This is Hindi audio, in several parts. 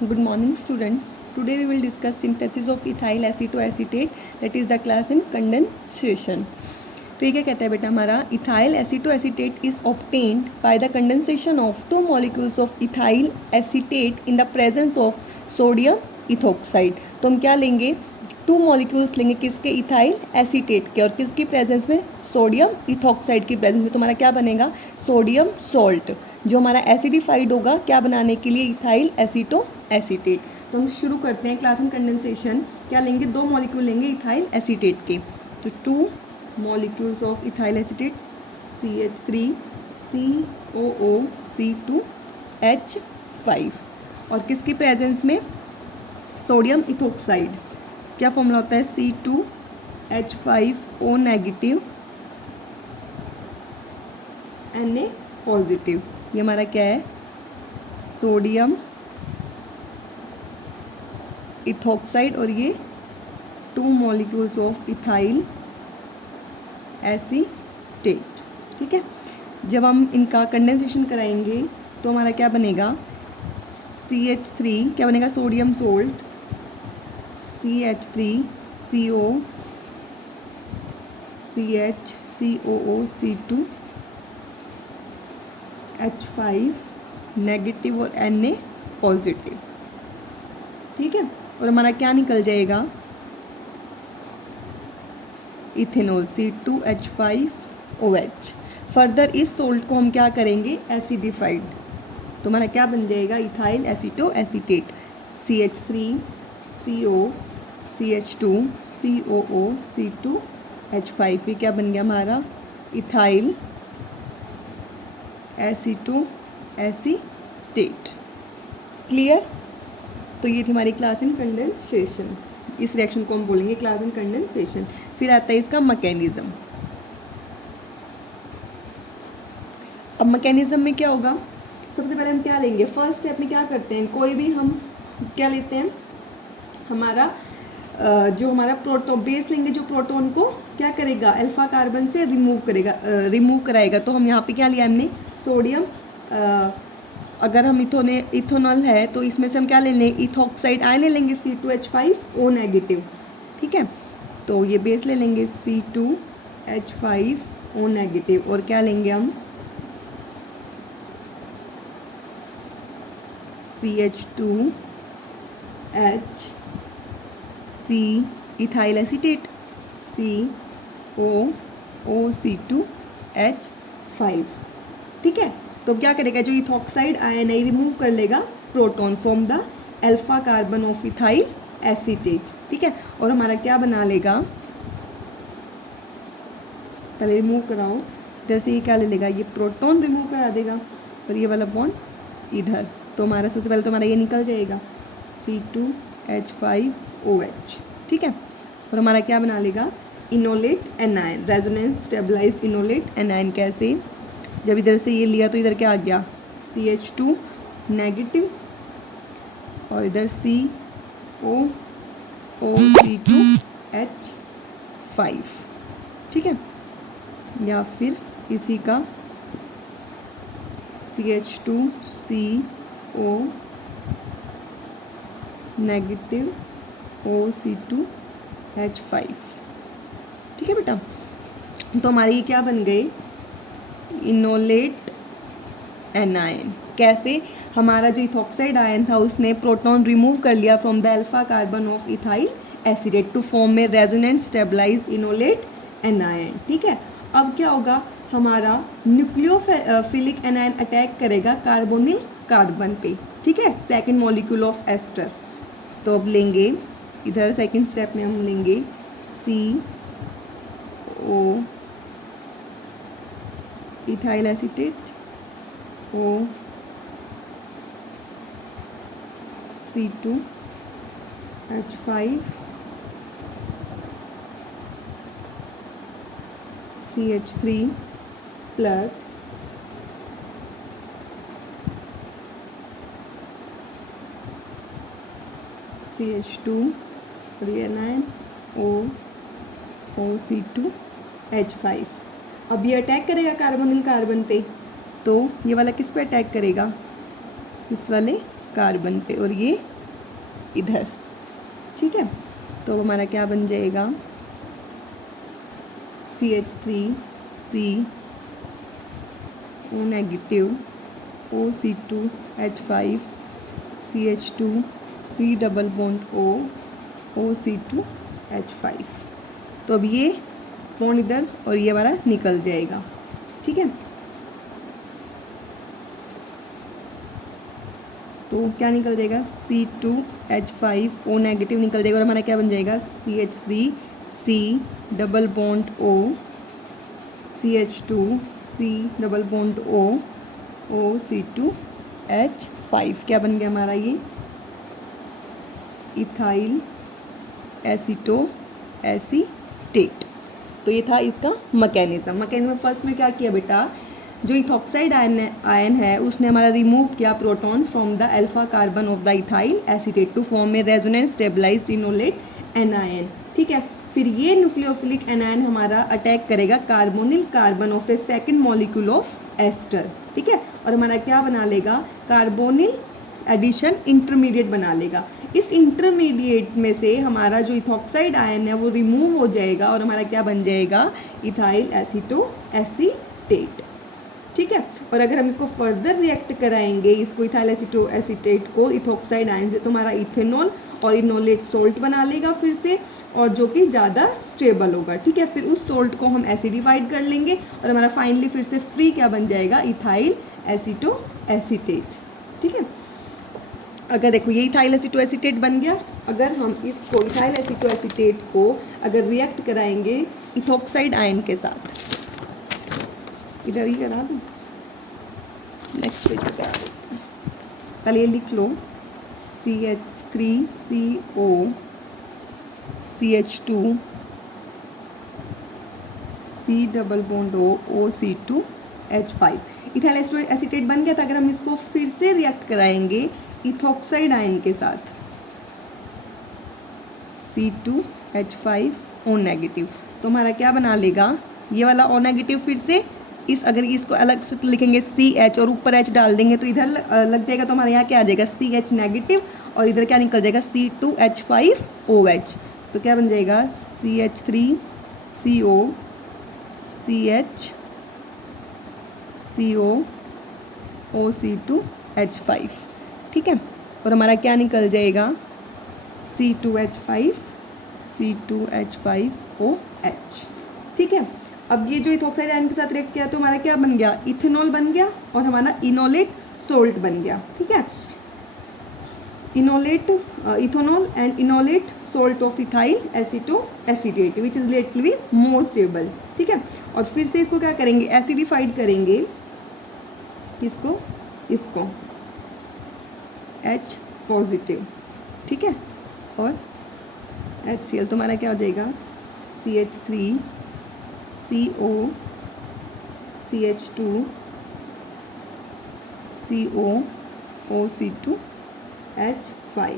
Good morning, students. Today we will discuss synthesis of ethyl acetoacetate, that is the class in condensation. तो ये क्या कहता है बेटा हमारा, ethyl acetoacetate is obtained by the condensation of two molecules of ethyl acetate in the presence of sodium ethoxide. तो हम क्या लेंगे, टू मॉलिक्यूल्स लेंगे किसके, इथाइल एसीटेट के, और किसकी प्रेजेंस में, सोडियम इथोक्साइड की प्रेजेंस में. तो हमारा क्या बनेगा, सोडियम सॉल्ट, जो हमारा एसिडिफाइड होगा क्या बनाने के लिए, इथाइल एसीटोएसीटेट. तो हम शुरू करते हैं क्लास इन कंडेंसेशन. क्या लेंगे, दो मॉलिक्यूल लेंगे इथाइल एसीटेट के. तो to molecules of ethyl acetate CH3 COO C2H5 और किसकी प्रेजेंस में, सोडियम इथोक्साइड. क्या फॉर्मूला होता है, C2H5O नेगेटिव Na पॉजिटिव. ये हमारा क्या है, सोडियम इथोक्साइड और ये two molecules of ethyl acetate. ठीक है, जब हम इनका कंडेंसेशन कराएंगे तो हमारा क्या बनेगा, CH3 क्या बनेगा, sodium salt, CH3CO CHCOO C2H5 negative और Na पॉजिटिव. ठीक है, और हमारा क्या निकल जाएगा, इथेनॉल C2H5OH. फर्दर इस सोल्ट को हम क्या करेंगे, एसिडिफाइड. तो हमारा क्या बन जाएगा, ethyl acetoacetate CH3CO CH2 COO C2H5. ये क्या बन गया हमारा, इथाइल एसीटोएसीटेट. क्लियर. तो ये थी हमारी क्लास इन कंडेंसेशन. इस रिएक्शन को हम बोलेंगे क्लास इन कंडेंसेशन. फिर आता है इसका मैकेनिज्म. अब मैकेनिज्म में क्या होगा, सबसे पहले हम क्या लेंगे, फर्स्ट स्टेप में क्या करते हैं, कोई भी हम क्या लेते हैं, हमारा जो हमारा प्रोटोन बेस लेंगे, जो प्रोटोन को क्या करेगा, अल्फा कार्बन से रिमूव कराएगा. तो हम यहाँ पे क्या लिया हमने, सोडियम. अगर हम इथेनॉल है तो इसमें से हम क्या ले लें, इथोक्साइड आयन ले लेंगे C2H5O नेगेटिव. ठीक है, तो ये बेस ले लेंगे C2H5O नेगेटिव, और क्या लेंगे हम, CH2HC ethyl acetate COO C2H5. ठीक है, तो क्या करेगा, जो इथोक्साइड आयन है रिमूव कर लेगा proton from the alpha carbon of ethyl acetate. ठीक है, और हमारा क्या बना लेगा, पहले रिमूव कराओ इधर से, ये क्या ले लेगा, ये प्रोटॉन रिमूव करा देगा, और ये वाला बॉन्ड इधर. तो हमारा सबसे पहले तो हमारा ये निकल जाएगा C2H5OH. ठीक है, और हमारा क्या बना लेगा, enolate anion, resonance stabilized enolate anion. कैसे, जब इधर से ये लिया तो इधर क्या आ गया, CH2 नेगेटिव, और इधर COO C2H5. ठीक है, या फिर इसी का CH2CO नेगेटिव OC2H5. ठीक है बेटा, तो हमारी ये क्या बन गए, इनोलेट एनायन. कैसे, हमारा जो इथोक्साइड आयन था उसने प्रोटॉन रिमूव कर लिया from the alpha carbon of ethyl acetate to form में रेजोनेंट स्टेबलाइज्ड इनोलेट एनायन. ठीक है, अब क्या होगा, हमारा न्यूक्लियोफिलिक एनायन अटैक करेगा कार्बोनिल कार्बन पे. ठीक है, सेकंड मॉलिक्यूल ऑफ एस्टर. तो अब लेंगे इधर सेकंड स्टेप में हम लेंगे CO ethyl acetate O C2H5 CH3 plus CH2 और ये एनायन OC2H5. अब ये अटैक करेगा कार्बोनिल कार्बन पे, तो ये वाला किस पे अटैक करेगा, इस वाले कार्बन पे, और ये इधर, ठीक है। तो हमारा क्या बन जाएगा, CH3C O negative, OC2H5 CH2 C double bond O OC2H5। तो अब ये बॉन्ड इधर और ये हमारा निकल जाएगा, ठीक है। तो क्या निकल जाएगा, C2H5O नेगेटिव निकल जाएगा और हमारा क्या बन जाएगा, CH3C double bond O CH2C double bond O OC2H5। क्या बन गया हमारा ये, इथाइल एसीटो एसीटेट। तो ये था इसका मैकेनिज्म। फर्स्ट में क्या किया बेटा, जो इथॉक्साइड आयन है उसने हमारा रिमूव किया proton from the alpha carbon of the ethyl acetate to form a resonance stabilized enolate anion, ठीक है। फिर ये न्यूक्लियोफिलिक एनायन हमारा अटैक करेगा carbonyl carbon of a second molecule of ester, ठीक है, और हमारा क्या बना लेगा, कार्बोनिल एडिशन इंटरमीडिएट बना लेगा। इस इंटरमीडिएट में से हमारा जो इथॉक्साइड आयन है वो रिमूव हो जाएगा और हमारा क्या बन जाएगा, इथाइल एसीटो एसीटेट, ठीक है। और अगर हम इसको फर्दर रिएक्ट कराएंगे, इसको इथाइल एसीटो एसीटेट को इथॉक्साइड आयन से, तो हमारा इथेनॉल और इनोलेट सोल्ट बना लेगा फिर से, और जो कि ज़्यादा स्टेबल होगा, ठीक है। फिर उस सोल्ट को हम एसिडिफाइड कर लेंगे और हमारा फाइनली फिर से फ्री क्या बन जाएगा, इथाइल एसीटो एसीटेट, ठीक है। अगर देखो ये इथाइल एसीटो एसीटेट बन गया, अगर हम इसको इथाइल एसीटो एसीटेट को अगर रिएक्ट कराएंगे इथॉक्साइड आयन के साथ, इधर ही करा दूँ, नेक्स्ट पेज पे करा देते हैं। पहले ये लिख लो, CH3CO CH2 C double bond O OC2H5। Ethyl acetate बन गया था। अगर हम इसको फिर से रिएक्ट कराएंगे इथॉक्साइड आयन के साथ, C2H5O नेगेटिव, तो हमारा क्या बना लेगा, ये वाला O नेगेटिव फिर से इस, अगर इसको अलग से लिखेंगे CH और ऊपर H डाल देंगे तो इधर लग जाएगा, तो हमारे यहाँ क्या आ जाएगा, CH नेगेटिव और इधर क्या निकल जाएगा, C2H5OH। तो क्या बन जाएगा, CH3CO CHCO OC2H5, ठीक है। और हमारा क्या निकल जाएगा, C2H5OH, ठीक है। अब ये जो इथॉक्साइड आयन के साथ रिएक्ट किया तो हमारा क्या बन गया, इथेनॉल बन गया और हमारा इनोलेट सोल्ट बन गया, ठीक है। Enolate ethanol and enolate salt of ethyl aceto acetate which is relatively more stable, ठीक है। और फिर से इसको क्या करेंगे, एसिडिफाइड करेंगे, किसको, इसको H पॉजिटिव, ठीक है, और HCl, तो हमारा क्या हो जाएगा, CH3CO CH2 CO OC2H5,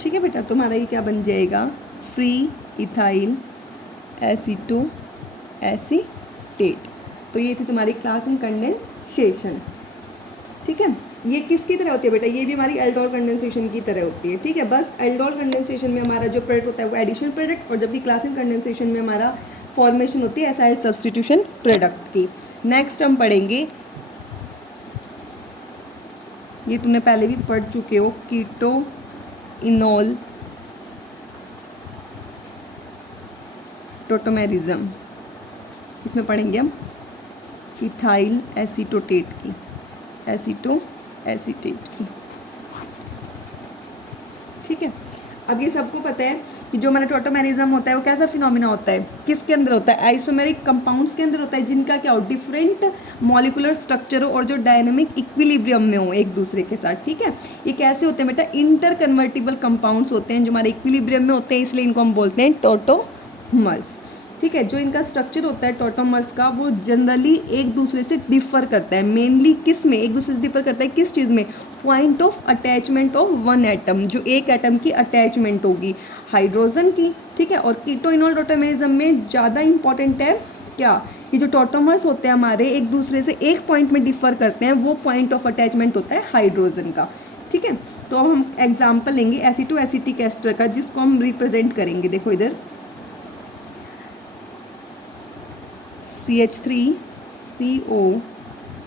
ठीक है बेटा। तो हमारा ये क्या बन जाएगा, फ्री इथाइल एसीटो एसीटेट। तो ये थी तुम्हारी क्लास इन कंडेंसेशन, ठीक है। ये किसकी तरह होती है बेटा, ये भी हमारी एल्डोल कंडेंसेशन की तरह होती है, ठीक है। बस एल्डोल कंडेंसेशन में हमारा जो प्रोडक्ट होता है वो एडिशनल प्रोडक्ट, और जबकि क्लास इन कंडेंसेशन में हमारा फॉर्मेशन होती है एसाइल सब्स्टिट्यूशन प्रोडक्ट की। नेक्स्ट हम पढ़ेंगे, ये तुमने पहले भी पढ़ चुके हो, कीटो इनोल टोटोमेरिज्म। इसमें पढ़ेंगे हम इथाइल एसीटोटेट की, एसीटो एसीटेट की, ठीक है। अब ये सबको पता है कि जो हमारा टोटोमेरिज्म होता है वो कैसा फिनोमिना होता है, किसके अंदर होता है, आइसोमेरिक कंपाउंड्स के अंदर होता है, जिनका क्या हो, डिफरेंट मॉलिकुलर स्ट्रक्चर हो और जो डायनामिक इक्विलिब्रियम में हो एक दूसरे के साथ, ठीक है। ये कैसे होते हैं बेटा, इंटर कन्वर्टिबल कंपाउंड्स होते हैं जो हमारे इक्विलिब्रियम में होते हैं, इसलिए इनको हम बोलते हैं टोटोमर्स, ठीक है। जो इनका स्ट्रक्चर होता है टोटोमर्स का, वो जनरली एक दूसरे से डिफर करता है, मेनली किस में एक दूसरे से डिफर करता है, किस चीज़ में, point of attachment of one atom, जो एक एटम की अटैचमेंट होगी हाइड्रोजन की, ठीक है। और कीटो इनोल टोटोमेरिज्म में ज़्यादा इंपॉर्टेंट है क्या, ये जो टॉटोमर्स होते हैं हमारे एक दूसरे से एक पॉइंट में डिफर करते हैं, वो पॉइंट ऑफ अटैचमेंट होता है हाइड्रोजन का। ठीक है, तो हम एग्जाम्पल लेंगे एसिटो एसिटिक एस्टर का, जिसको हम रिप्रेजेंट करेंगे। देखो इधर CH3CO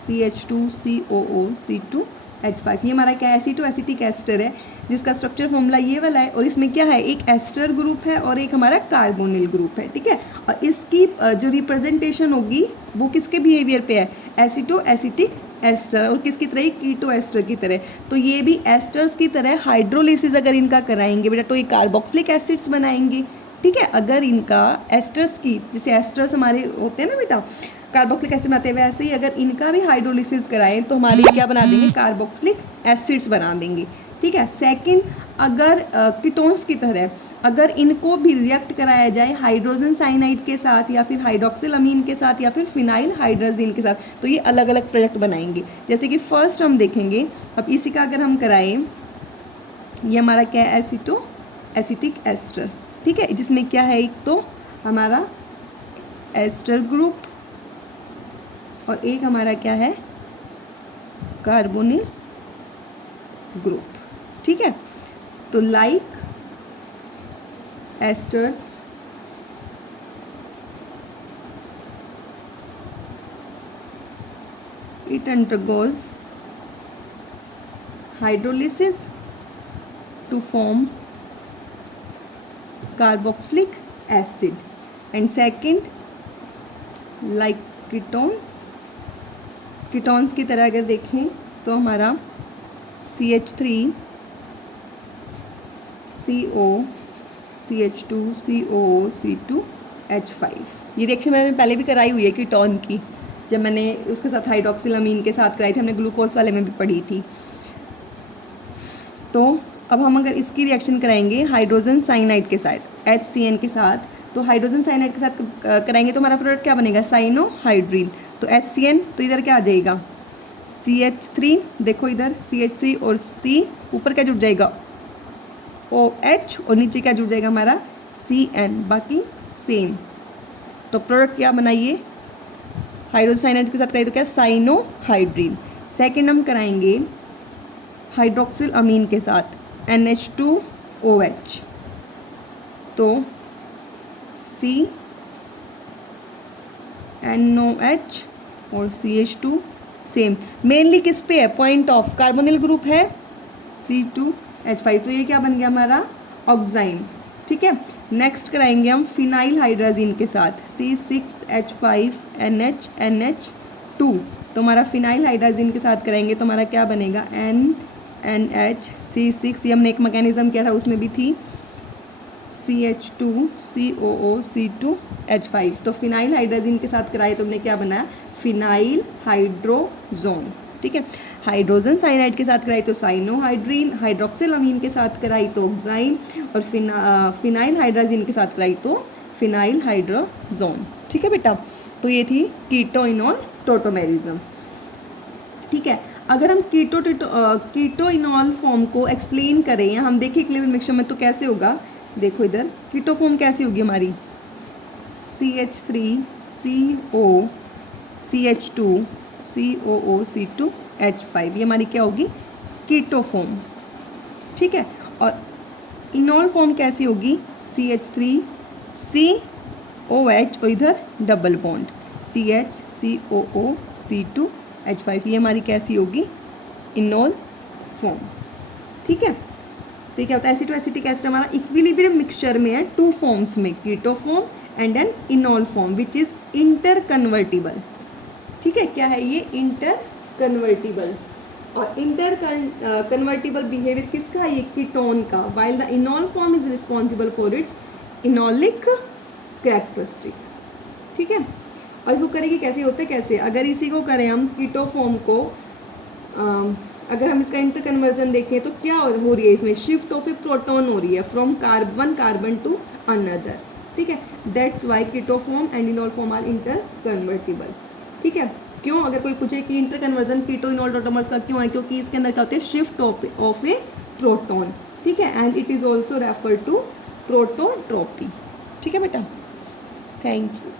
CH2COO C2H5, ये हमारा क्या है, एसिटो एसिटिक एस्टर है, जिसका स्ट्रक्चर फॉर्मूला ये वाला है। और इसमें क्या है, एक एस्टर ग्रुप है और एक हमारा कार्बोनिल ग्रुप है। ठीक है, और इसकी जो रिप्रेजेंटेशन होगी वो किसके बिहेवियर पे है, एसिटो एसिटिक एस्टर, और किसकी तरह, कीटो एस्टर की तरह। तो ये भी एस्टर्स की तरह हाइड्रोलिसिस अगर इनका कराएंगे बेटा तो ये कार्बोक्सिलिक एसिड्स बनाएंगे। ठीक है, अगर इनका एस्टर्स की, जैसे एस्टर्स हमारे होते हैं ना बेटा, कार्बोक्सिलिक एसिड बनाते हैं, वैसे ही अगर इनका भी हाइड्रोलिसिस कराएं तो हमारे क्या बना देंगे, कार्बोक्सिलिक एसिड्स बना देंगे। ठीक है, सेकंड, अगर कीटोन्स की तरह अगर इनको भी रिएक्ट कराया जाए हाइड्रोजन साइनाइड के साथ या फिर हाइड्रोक्सिल अमीन के साथ या फिर फिनाइल हाइड्रोजिन के साथ, तो ये अलग अलग प्रोडक्ट बनाएंगे। जैसे कि फर्स्ट हम देखेंगे, अब इसी का अगर हम कराएं, ये हमारा क्या है, एसिटो एसिटिक एस्टर। ठीक है, जिसमें क्या है, एक तो हमारा एस्टर ग्रुप और एक हमारा क्या है, कार्बोनिल ग्रुप। ठीक है, तो like asters it undergoes hydrolysis to form carboxylic acid, and second like ketones की तरह अगर देखें तो हमारा CH3CO CH2COO C2H5, ये रिएक्शन मैंने पहले भी कराई हुई है कीटोन की, जब मैंने उसके साथ हाइड्रोक्सिल अमीन के साथ कराई थी, हमने ग्लूकोज वाले में भी पढ़ी थी। तो अब हम अगर इसकी रिएक्शन कराएंगे हाइड्रोजन साइनाइड के साथ, HCN के साथ, तो हाइड्रोजन साइनाइड के साथ कराएंगे तो हमारा प्रोडक्ट क्या बनेगा, साइनोहाइड्रीन। तो HCN, तो इधर क्या आ जाएगा, CH3, देखो इधर CH3 और C, ऊपर क्या जुड़ जाएगा, OH, और नीचे क्या जुड़ जाएगा हमारा CN, बाकी सेम। तो प्रोडक्ट क्या बनाइए, हाइड्रोजन साइनाइड के साथ कराइए तो क्या, साइनोहाइड्रीन। सेकेंड हम कराएंगे हाइड्रोक्सिल अमीन के साथ NH2OH, तो CNOH और CH2 सेम, मेनली किस पे है, पॉइंट ऑफ कार्बोनिल ग्रुप है C2H5, तो ये क्या बन गया हमारा ऑक्साइन। ठीक है, नेक्स्ट कराएंगे हम फिनाइल हाइड्रोजिन के साथ C6H5NH2, तो हमारा फिनाइल हाइड्रोजिन के साथ कराएंगे तो हमारा क्या बनेगा, NNHC6, ये हमने एक मैकेनिज्म किया था उसमें भी थी, CH2COO C2H5, तो फिनाइल हाइड्रोजिन के साथ कराए तो हमने क्या बनाया, फिनाइल हाइड्रोजोन। ठीक है, हाइड्रोजन साइनाइड के साथ कराई तो साइनोहाइड्रीन, हाइड्रोक्सिल अमीन के साथ कराई तो ऑक्साइन, और फिनाइल हाइड्रोजिन के साथ कराई तो फिनाइल हाइड्रोजोन। ठीक है बेटा, तो ये थी कीटो इनॉल टोटोमेरिज्म। ठीक है, अगर हम कीटो इनॉल फॉर्म को एक्सप्लेन करें या हम देखें इक्विलिब्रियम मिक्सचर में तो कैसे होगा, देखो इधर कीटो फॉर्म कैसी होगी हमारी, CH3CO CH2COO C2H5, ये हमारी क्या होगी, कीटो फॉर्म। ठीक है, और इनॉल फॉर्म कैसी होगी, CH3COH और इधर डबल बॉन्ड CH3COO C2H5, ये हमारी कैसी होगी, इनॉल फॉर्म। ठीक है, तो ये क्या होता है, एसिटो एसिटिक एस्टर हमारा इक्विलिब्रियम मिक्सचर में है टू फॉर्म्स में, keto form and an enol form which is interconvertible. ठीक है, क्या है ये, इंटर कन्वर्टिबल, और इंटर कन्वर्टिबल बिहेवियर किसका है, ये कीटोन का, while the enol form is responsible for its enolic characteristic. ठीक है, और इसको करेंगे कैसे होते हैं, कैसे, अगर इसी को करें हम कीटो फॉर्म को, अगर हम इसका इंटर कन्वर्जन देखें तो क्या हो रही है, इसमें शिफ्ट ऑफ ए प्रोटॉन हो रही है फ्रॉम कार्बन टू अनदर। ठीक है, that's why keto form and enol form are interconvertible. ठीक है, क्यों, अगर कोई पूछे कि interconversion keto enol tautomers का क्यों है, क्योंकि इसके अंदर क्या होता है, शिफ्ट ऑफ ए प्रोटॉन। ठीक है, and it is also refer to prototropy. ठीक है बेटा, थैंक यू।